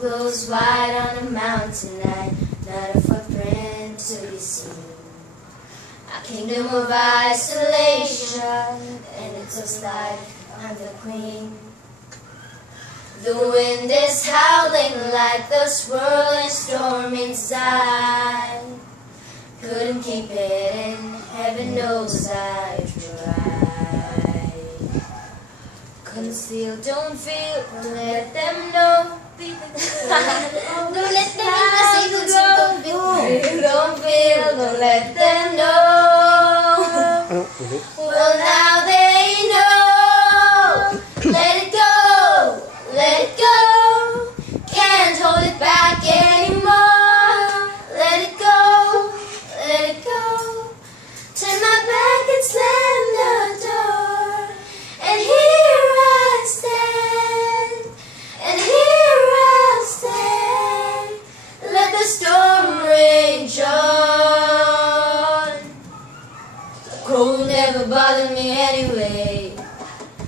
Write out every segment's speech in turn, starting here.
goes wide on a mountain night, not a footprint to be seen. A kingdom of isolation, and it looks like I'm the queen. The wind is howling like the swirling storm inside. Couldn't keep it in, heaven knows I tried. Conceal, don't feel, don't let them know. Don't let them know. Don't feel, don't let them know. Well, now they know. Let it go, let it go. Can't hold it back anymore. Let it go, let it go. Turn my back and slam the door. And here I stand, and here I stand. Let the storm rage on. The cold never bothered me anyway.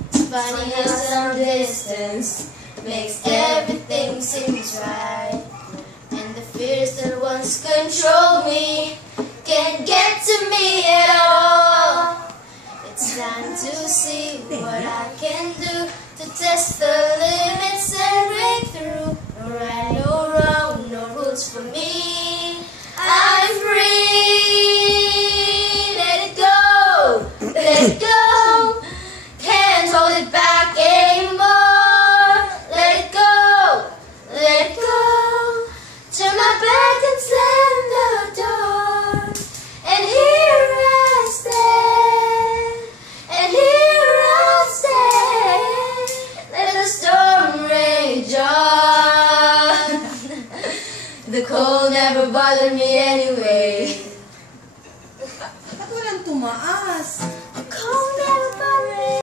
It's funny how some distance makes everything seem right. And the fears that once controlled me can't get to me at all. It's time to see what I can do to test the limits and break through. No right, no wrong, no rules for me. I'm free. Let it go, let it go. Can't hold it back anymore. Let it go, let it go. Turn my back and slam the door. And here I stand, and here I stand. Let the storm rage on. The cold never bothered me anyway. Ba't walang tumaas?